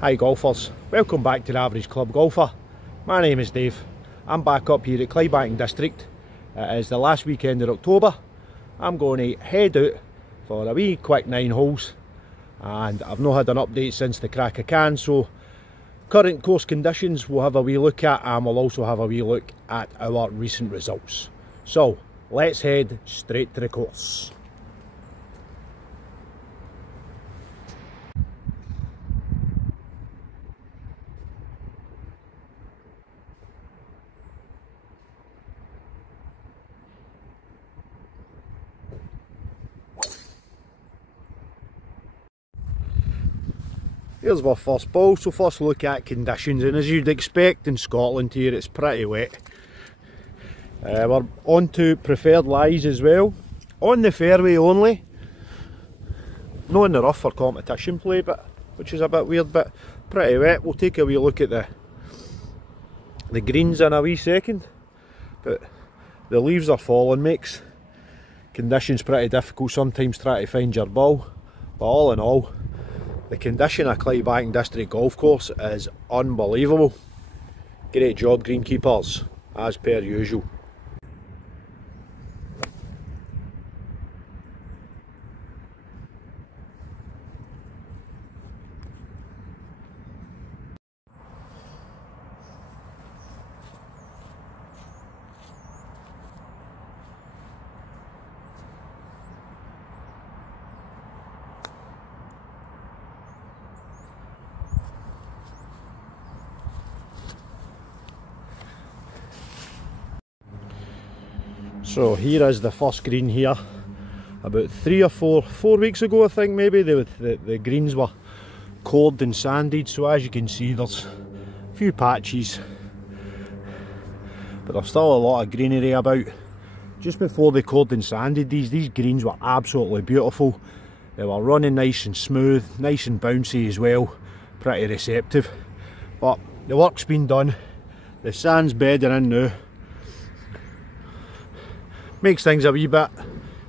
Hi golfers, welcome back to the Average Club Golfer. My name is Dave. I'm back up here at Clydebank District. It is the last weekend of October. I'm going to head out for a wee quick 9 holes, and I've not had an update since the crack of can, so current course conditions we'll have a wee look at, and we'll also have a wee look at our recent results. So let's head straight to the course. Here's our first ball, so first look at conditions, and as you'd expect in Scotland here it's pretty wet. We're on to preferred lies as well, on the fairway only, not in the rough for competition play, but which is a bit weird, but pretty wet. We'll take a wee look at the greens in a wee second, but the leaves are falling, makes conditions pretty difficult sometimes trying to find your ball, but all in all, the condition of Clydebank District Golf Course is unbelievable. Great job greenkeepers, as per usual. So here is the first green here. About 3 or 4 weeks ago I think maybe, the greens were cored and sanded, so as you can see there's a few patches, but there's still a lot of greenery about. Just before they cored and sanded these greens were absolutely beautiful. They were running nice and smooth, nice and bouncy as well, pretty receptive. But the work's been done, the sand's bedding in now. Makes things a wee bit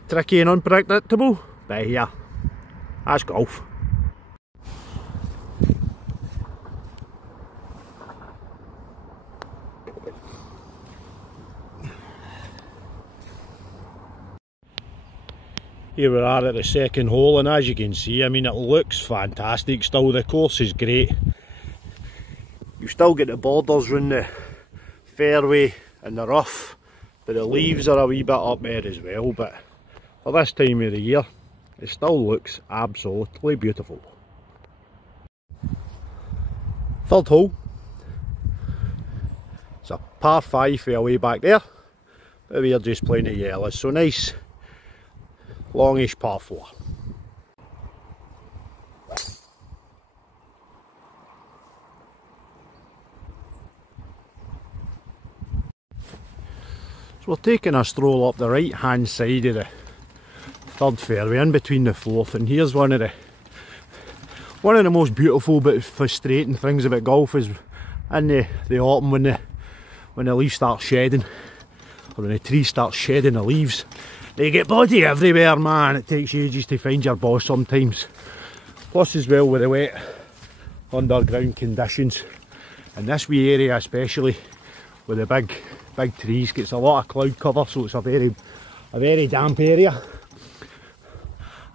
tricky and unpredictable, but here, that's golf. Here we are at the second hole, and as you can see, I mean, it looks fantastic still. The course is great. You still get the borders round the fairway and the rough, but the leaves are a wee bit up there as well. But for this time of the year, it still looks absolutely beautiful. Third hole. It's a par 5 fairway back there, but we're just playing it yellow, so nice longish par 4. So we're taking a stroll up the right hand side of the third fairway, in between the fourth, and here's one of the most beautiful but frustrating things about golf is in the autumn when the leaves start shedding, or when the trees start shedding the leaves. They get body everywhere, man. It takes ages to find your ball sometimes. Plus as well with the wet underground conditions, and this wee area especially with the big trees gets a lot of cloud cover, so it's a very damp area.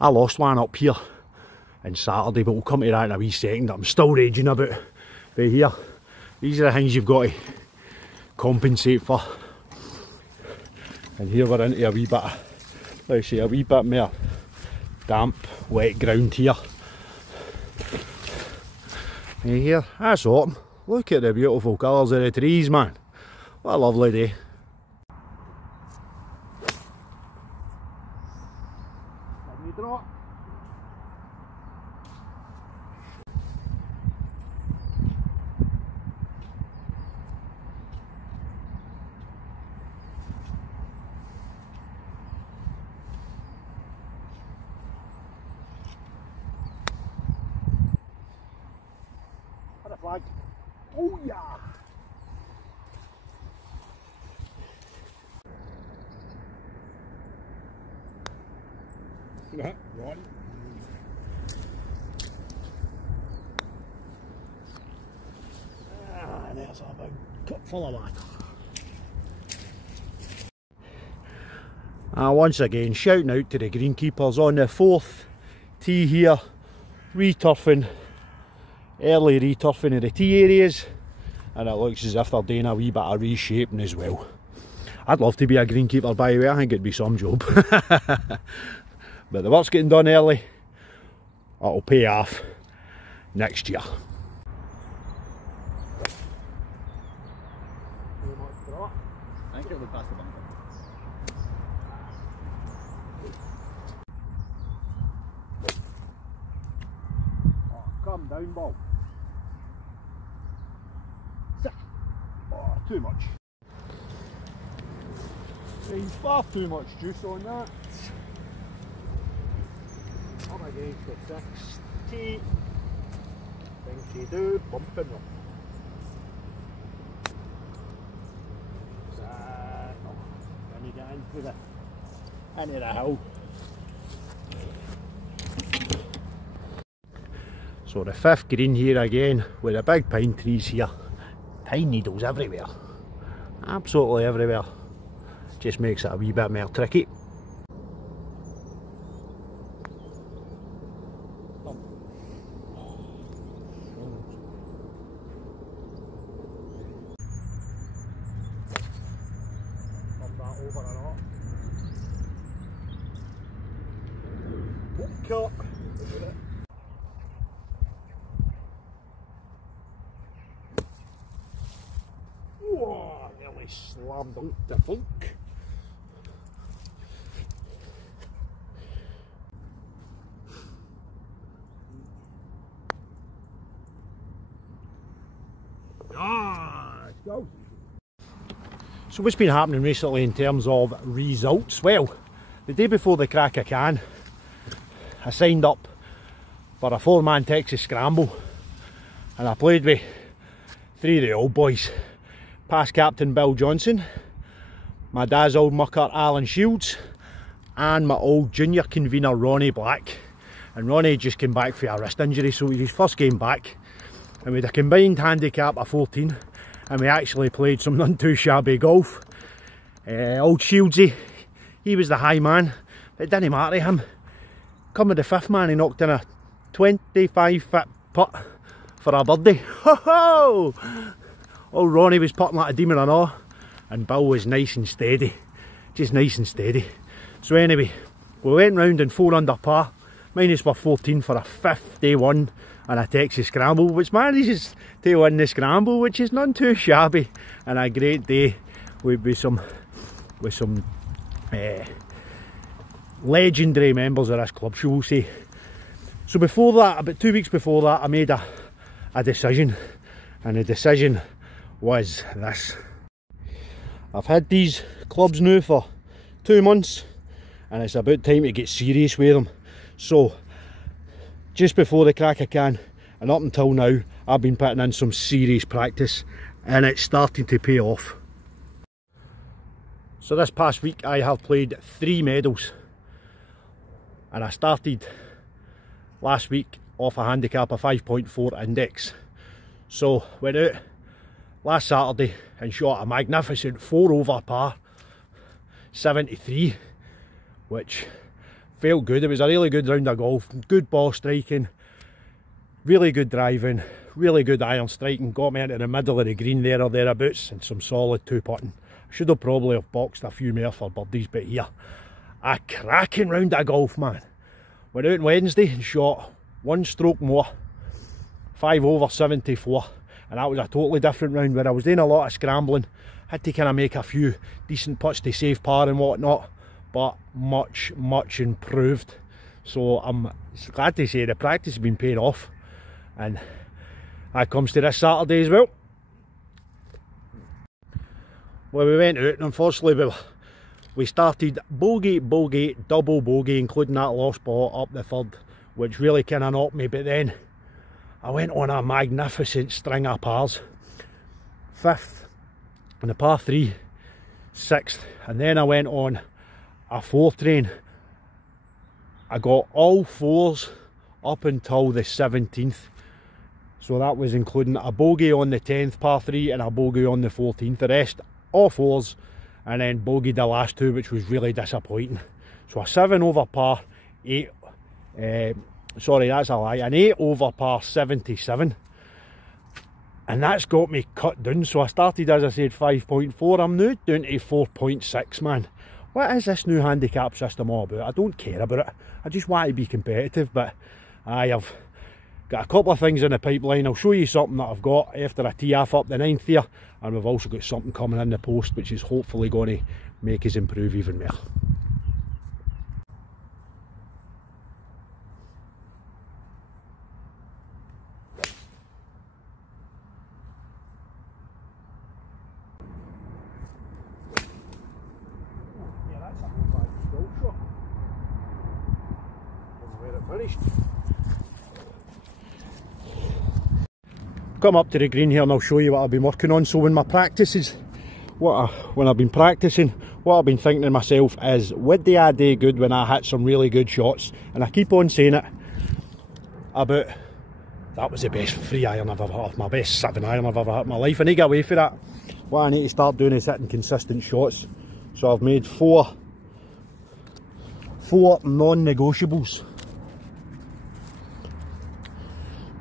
I lost one up here on Saturday, but we'll come to that in a wee second. I'm still raging about. But here, these are the things you've got to compensate for. And here we're into a wee bit, let's say, a wee bit more damp, wet ground here. And here, that's autumn. Look at the beautiful colours of the trees, man. What a lovely day. Lovely draw. What a flag. Oh yeah! Right. There's a big cup full of water. Once again, shouting out to the greenkeepers on the 4th tee here, returfing, early returfing of the tee areas, and it looks as if they're doing a wee bit of reshaping as well. I'd love to be a greenkeeper, by the way. I think it'd be some job. But the work's getting done early. It'll pay off next year. I think it'll be past the bunker. Oh, calm down, ball. Oh, too much. There's far too much juice on that. Up against the 60. Think you do, bumping them. Then you get into the hill. So the 5th green here again with the big pine trees here. Pine needles everywhere. Absolutely everywhere. Just makes it a wee bit more tricky. Over and off. Cut. Whoa, nearly slammed out the funk. Go. So what's been happening recently in terms of results? Well, the day before the Crack a Can, I signed up for a 4-man Texas Scramble, and I played with 3 of the old boys. Past captain Bill Johnson, my dad's old mucker Alan Shields, and my old junior convener Ronnie Black. And Ronnie just came back for a wrist injury, so it was his first game back, and we had a combined handicap of 14. And we actually played some none too shabby golf. Old Shieldsy, he was the high man, but it didn't matter to him. Come with the 5th man, he knocked in a 25-foot putt for a birdie. Ho ho! Old Ronnie was putting like a demon and all, and Bill was nice and steady, just nice and steady. So anyway, we went round in 4 under par, minus were 14 for a 5th day one and a Texas Scramble, which manages to win the Scramble, which is none too shabby, and a great day with some legendary members of this club, shall we say. So before that, about 2 weeks before that, I made a decision, and the decision was this. I've had these clubs now for 2 months, and it's about time to get serious with them. So just before the Crack a Can and up until now, I've been putting in some serious practice, and it's starting to pay off. So this past week I have played 3 medals, and I started last week off a handicap of 5.4 index. So went out last Saturday and shot a magnificent 4 over par 73, which felt good. It was a really good round of golf, good ball striking, really good driving, really good iron striking, got me into the middle of the green there or thereabouts, and some solid 2-putting. I should have probably have boxed a few more for birdies, but here, a cracking round of golf, man. Went out on Wednesday and shot 1 stroke more, 5 over 74, and that was a totally different round where I was doing a lot of scrambling, had to kind of make a few decent putts to save par and whatnot, but much improved. So I'm glad to say the practice has been paying off, and that comes to this Saturday as well. Well, we went out, and unfortunately we started bogey, double bogey, including that lost ball up the 3rd, which really kind of knocked me. But then I went on a magnificent string of pars. 5th on the par 3, 6th, and then I went on a 4th train. I got all 4s up until the 17th. So that was including a bogey on the 10th par 3 and a bogey on the 14th. The rest all 4s, and then bogeyed the last 2, which was really disappointing. So a 7 over par 8, sorry, that's a lie, an 8 over par 77. And that's got me cut down. So I started, as I said, 5.4. I'm now down to 4.6, man. What is this new handicap system all about? I don't care about it. I just want to be competitive, but I have got a couple of things in the pipeline. I'll show you something that I've got after I tee off up the 9th here, and we've also got something coming in the post which is hopefully going to make us improve even more. Finished. Come up to the green here and I'll show you what I've been working on. So when my practices, when I've been practicing, what I've been thinking to myself is, would I do good when I hit some really good shots? And I keep on saying it about, that was the best 3 iron I've ever hit, my best 7 iron I've ever hit in my life. I need to get away from that. What I need to start doing is hitting consistent shots. So I've made four non-negotiables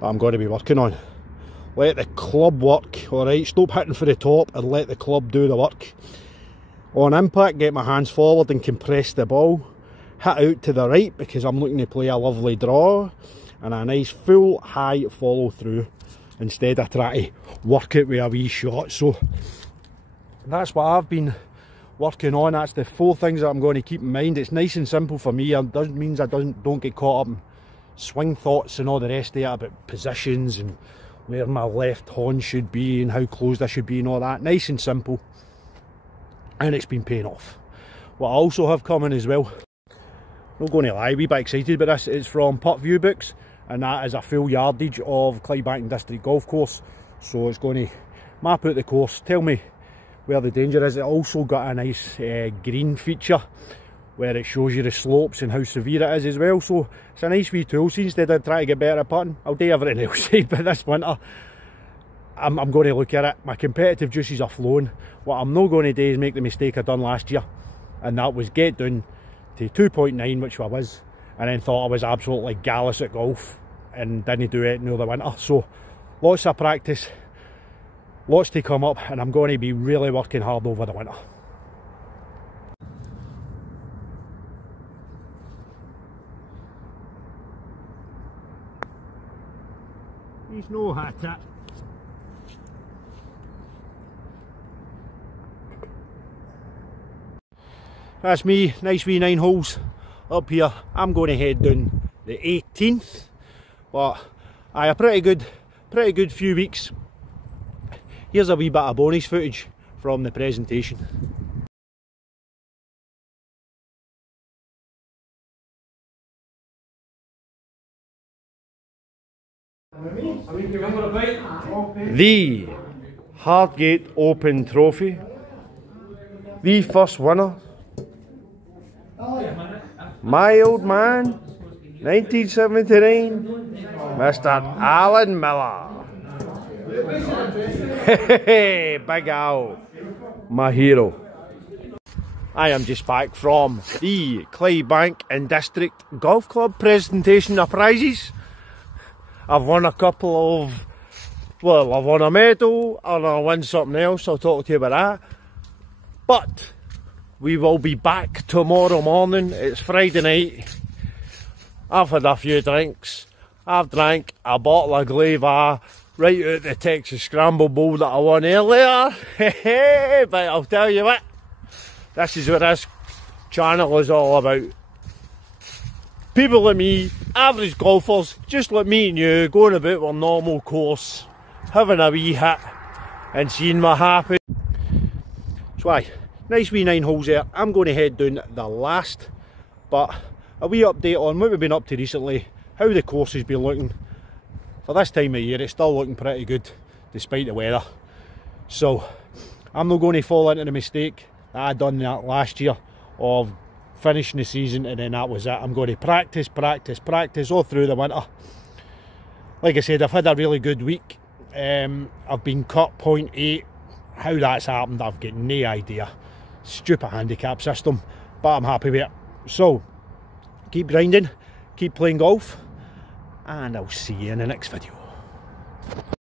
I'm going to be working on. Let the club work, alright, stop hitting for the top and let the club do the work. On impact, get my hands forward and compress the ball. Hit out to the right because I'm looking to play a lovely draw and a nice full high follow through instead of trying to work it with a wee shot. So that's what I've been working on. That's the 4 things that I'm going to keep in mind. It's nice and simple for me. It doesn't mean I don't get caught up in swing thoughts and all the rest of it about positions and where my left horn should be and how closed I should be and all that. Nice and simple, and it's been paying off. What I also have coming as well, not going to lie, a wee bit excited about this. It's from Putt View Books, and that is a full yardage of Clydebank District Golf Course. So it's going to map out the course, tell me where the danger is. It also got a nice green feature where it shows you the slopes and how severe it is as well. So it's a nice wee tool. So instead of trying to get better at putting, I'll do everything else. But this winter, I'm going to look at it. My competitive juices are flowing. What I'm not going to do is make the mistake I done last year, and that was get down to 2.9, which I was, and then thought I was absolutely gallus at golf and didn't do it near the winter. So lots of practice, lots to come up, and I'm going to be really working hard over the winter. He's no hat it. That's me, nice wee 9 holes up here. I'm going to head down the 18th, but a pretty good few weeks. Here's a wee bit of bonus footage from the presentation. The Hardgate Open Trophy, the first winner, my old man, 1979, Mr. Alan Miller. Hey, Big Al, my hero. I am just back from the Clydebank and District Golf Club presentation of prizes. I've won a couple of, well, I've won a medal and I won something else. I'll talk to you about that. But we will be back tomorrow morning. It's Friday night. I've had a few drinks. I've drank a bottle of Glava right out the Texas Scramble Bowl that I won earlier. But I'll tell you what, this is what this channel is all about. People like me, average golfers, just like me and you, going about our normal course, having a wee hit and seeing my happy. So aye, nice wee 9 holes there. I'm going to head down the last, but a wee update on what we've been up to recently, how the course has been looking. For this time of year, it's still looking pretty good despite the weather. So I'm not going to fall into the mistake that I done that last year of finishing the season and then that was it. I'm going to practice all through the winter like I said, I've had a really good week. I've been cut 0.8. How that's happened, I've got no idea. Stupid handicap system, but I'm happy with it. So, keep grinding, keep playing golf, and I'll see you in the next video.